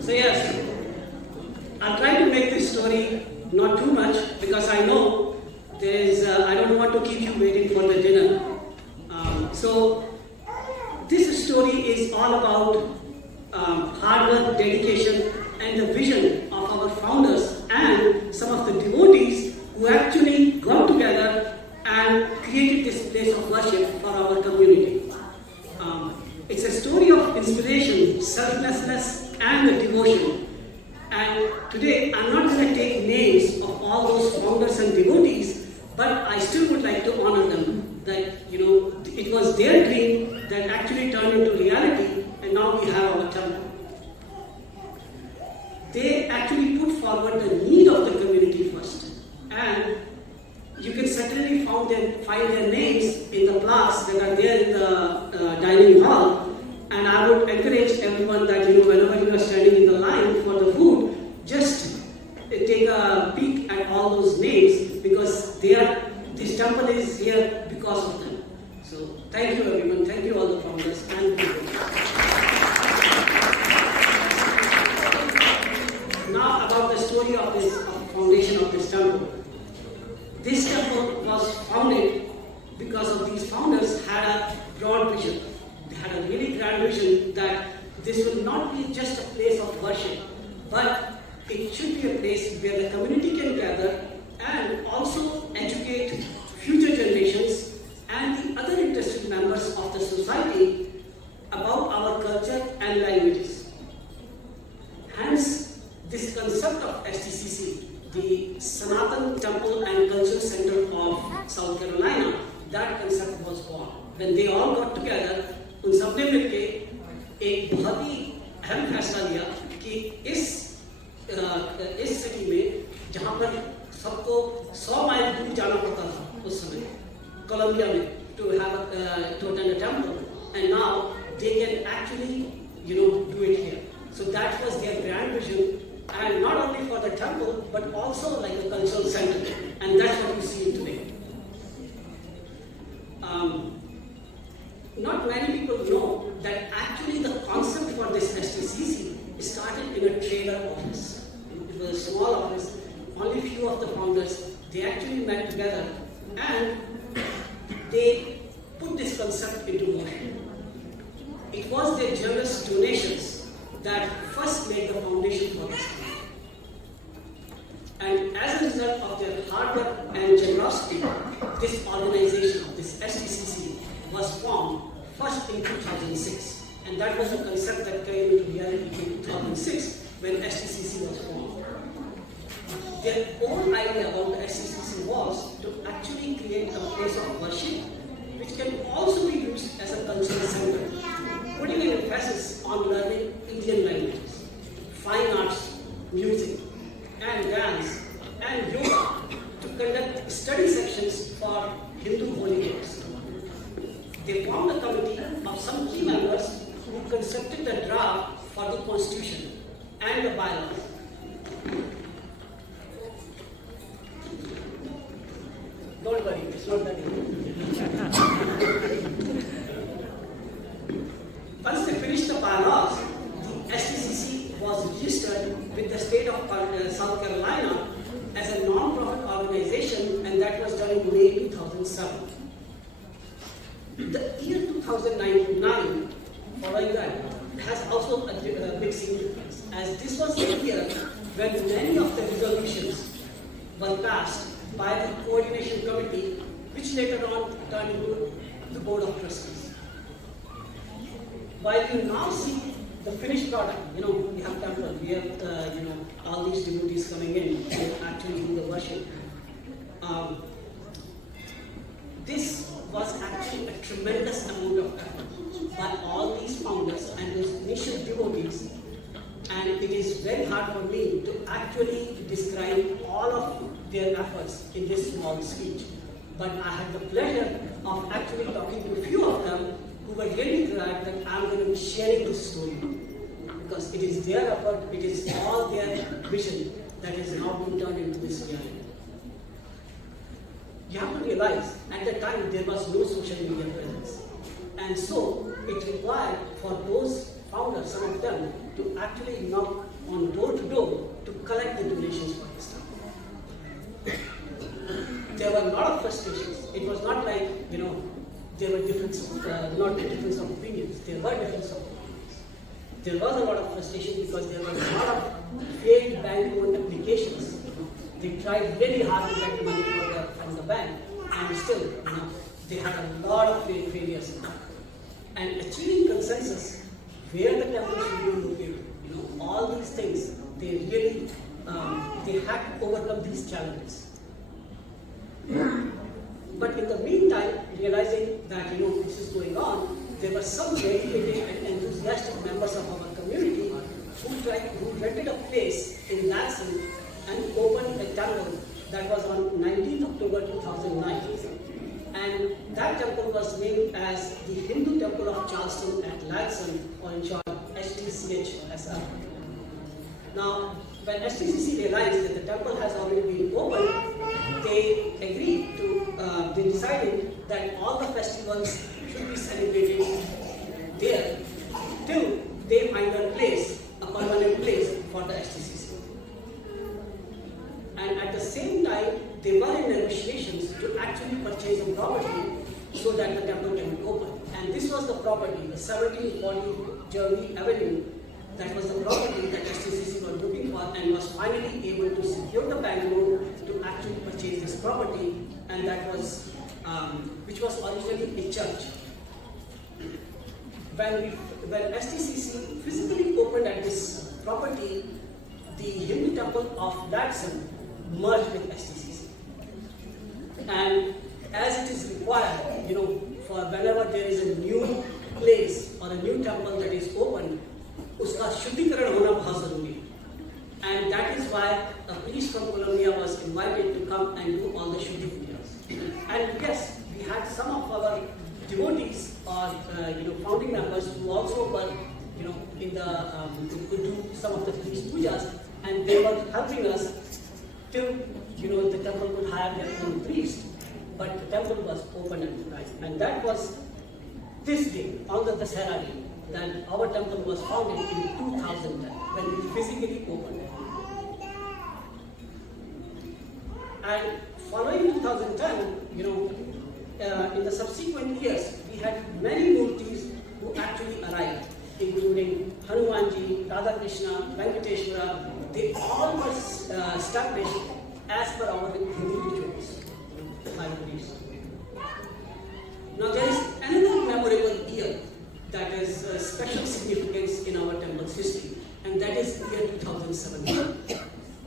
So yes, I'll try to make this story not too much because I know I don't want to keep you waiting for the dinner. So this story is all about hard work, dedication, and the vision of our founders and some of the devotees who actually got together and created this place of worship for our community. It's a story of inspiration, selflessness, and the devotion. And today, I'm not going to take names of all those founders and devotees, but I still would like to honor them. That, it was their dream that actually turned into reality, and now we have our temple. They actually put forward the need of the community first. And you can certainly find their names in the plaques that are there in the dining hall. And I would encourage everyone that, whenever you are standing in the line for the food, just take a peek at all those names because this temple is here because of them. So thank you everyone, thank you all the founders and people. Now about the story of this foundation of this temple. This temple was founded because of these founders had a broad vision. They had a really grand vision that this will not be just a place of worship, but it should be a place where the community can gather and also educate future generations and the other interested members of the society about our culture and languages. Hence, this concept of STCC, the Sanatan Temple and Cultural Center of South Carolina, that concept was born. When they all got together, उन सबने मिलके एक बहुत ही अहम फैसला लिया कि इस सिटी में जहाँ पर सबको 100 माइल दूर जाना पड़ता था उस समय कोलंबिया में to attend a temple, and now they can actually do it here. So that was their grand vision, and not only for the temple but also like a cultural center, and that's what you see today. Not many people know that actually the concept for this STCC started in a trailer office. It was a small office, only few of the founders, they actually met together and they put this concept into motion. It was their generous donations that first laid the foundation for this. And as a result of their hard work and generosity, this organization, this STCC, was formed first in 2006. And that was a concept that came into reality in 2006 when STCC was formed. Their whole idea about the STCC was to actually create a place of worship which can also be used as a cultural center, putting an emphasis on learning Indian languages, fine arts, music, and dance, and yoga to conduct study sections for Hindu holy days. They formed a committee of some key members who constructed the draft for the constitution and the bylaws. Don't worry, it's not that easy. Once they finished the bylaws, the STCC was registered with the state of South Carolina as a non-profit organization, and that was done in May 2007. The year 2009, following that, has also a big significance, as this was the year when many of the resolutions were passed by the coordination committee, which later on turned into the board of trustees. While you now see the finished product, we have temple, we have all these devotees coming in to actually do the worship. This was actually a tremendous amount of effort by all these founders and those initial devotees, and it is very hard for me to actually describe all of their efforts in this small speech. But I had the pleasure of actually talking to a few of them who were really glad that I'm going to be sharing this story, because it is their effort, it is all their vision that is now being turned into this reality. You have to realize, at that time there was no social media presence. And so it required for those founders, some of them, to actually knock on door to door to collect the donations for this temple. There were a lot of frustrations. It was not like, there were not difference of opinions. There were difference of opinions. There was a lot of frustration because there was a lot of failed bank loan applications. They tried really hard to get money from the bank, and still, they had a lot of failures. And achieving consensus where the temple should be located, all these things, they really, they had to overcome these challenges. But in the meantime, realizing that this is going on, there were some dedicated and enthusiastic members of our community who rented a place in Ladson and opened a temple that was on 19th October 2009. And that temple was named as the Hindu Temple of Charleston at Ladson, or in short, HTCHSR. Now, when HTCC realized that the temple has already been opened, they agreed to, they decided that all the festivals should be celebrated there till they find a place, a permanent place for the HTCC. And at the same time, they were in negotiations to actually purchase a property so that the temple can be opened. And this was the property, the 1740 Journey Avenue. That was the property that HTCC was looking for, and was finally able to secure the bank loan to actually purchase this property, and that was, which was originally a church. When HTCC physically opened at this property, the Hindu Temple of Ladson merged with HTCC. And as it is required, for whenever there is a new place or a new temple that is opened, उसका शुद्धिकरण होना बहुत जरूरी है. And that is why a priest from Colombia was invited to come and do all the Shuddhi pujas. And yes, we had some of our devotees or founding members who also were in the could do some of the priest pujas, and they were helping us till the temple could hire their own priest. But the temple was open and right, and that was this day on the Dasara day. That our temple was founded in 2010 when we physically opened. And following 2010, in the subsequent years, we had many murtis who actually arrived, including Hanumanji, Radha Krishna, Venkateshwara. They all were established as per our Hindu rituals. Now there is another memorable year that is special significance in our temple's history, and that is year 2017.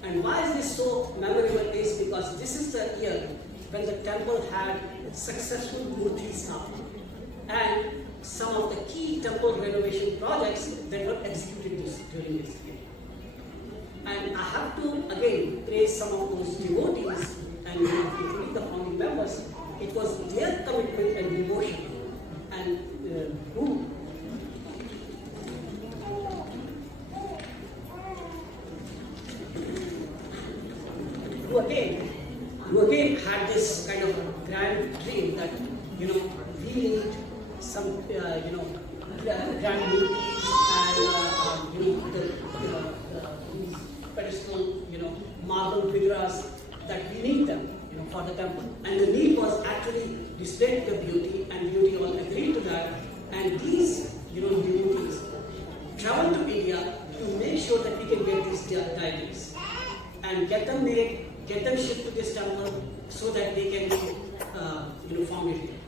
And why is this so memorable is because this is the year when the temple had successful murti sthapan and some of the key temple renovation projects that were executed during this year. And I have to again praise some of those devotees and including the founding members. It was their commitment and devotion and who again had this kind of grand dream that we need some grand movies and these pedestal marble figures, that we need them for the temple, and the need was actually displayed the beauty, and beauty all agreed to that, and these devotees traveled to India to make sure that we can get these deities and get them made, get them shipped to this temple so that they can be founded here.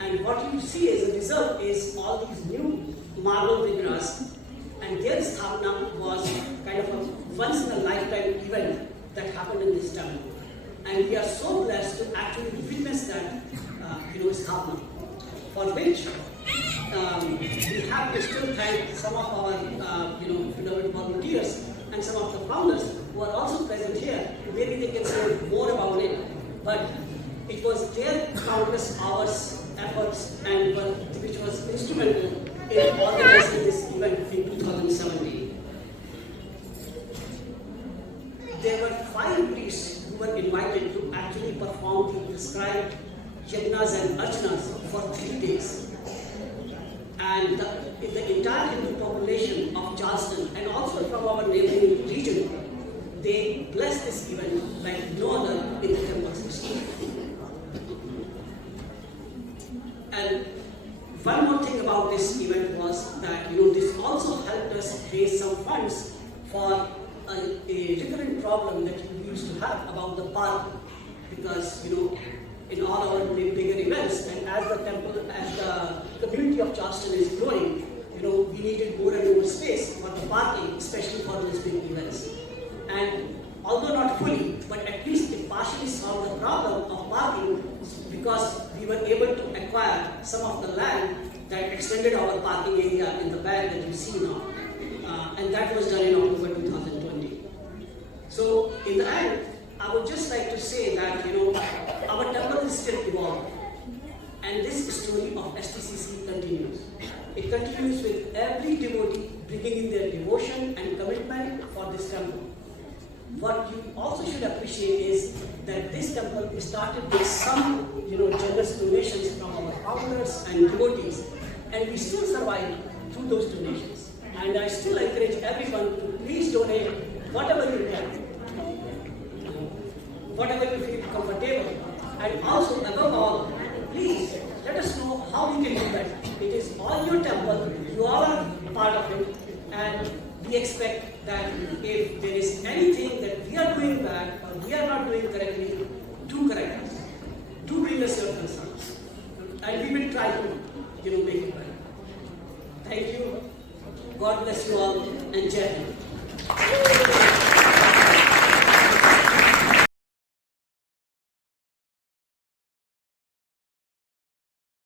And what you see as a result is all these new marble figures, and their sthapana was kind of a once in a lifetime event that happened in this temple. And we are so blessed to actually witness that sthapana, for which we have to still thank some of our beloved volunteers and some of the founders who are also present here. Maybe they can say more about it, but it was their countless hours, efforts, and which was instrumental in organizing this event in 2017. There were 5 priests who were invited to actually perform the prescribed yajnas and archanas for 3 days. And the entire Hindu population of Charleston and also from our neighboring region, they blessed this event like no other in the temple's history. And one more thing about this event was that this also helped us raise some funds for a recurrent problem that we used to have about the park, because in all our bigger events, and as the community of Charleston is growing, we needed more and more space for the parking, especially for those big events. And although not fully, but at least it partially solved the problem of parking, because we were able to acquire some of the land that extended our parking area in the back that you see now. And that was done in October 2020. So in the end, I would just like to say that our temple is still evolving, and this story of STCC continues. It continues with every devotee bringing in their devotion and commitment for this temple. What you also should appreciate is that this temple started with some generous donations from our founders and devotees, and we still survive through those donations. And I still encourage everyone to please donate whatever you can, whatever you feel comfortable. And also, above all, please let us know how we can do that. It is all your temple, you all are part of it, and we expect that if there is anything that we are doing bad or we are not doing correctly, do correct us. Do bring us your concerns. And we will try to make it better. Thank you. God bless you all, and Jai Hind.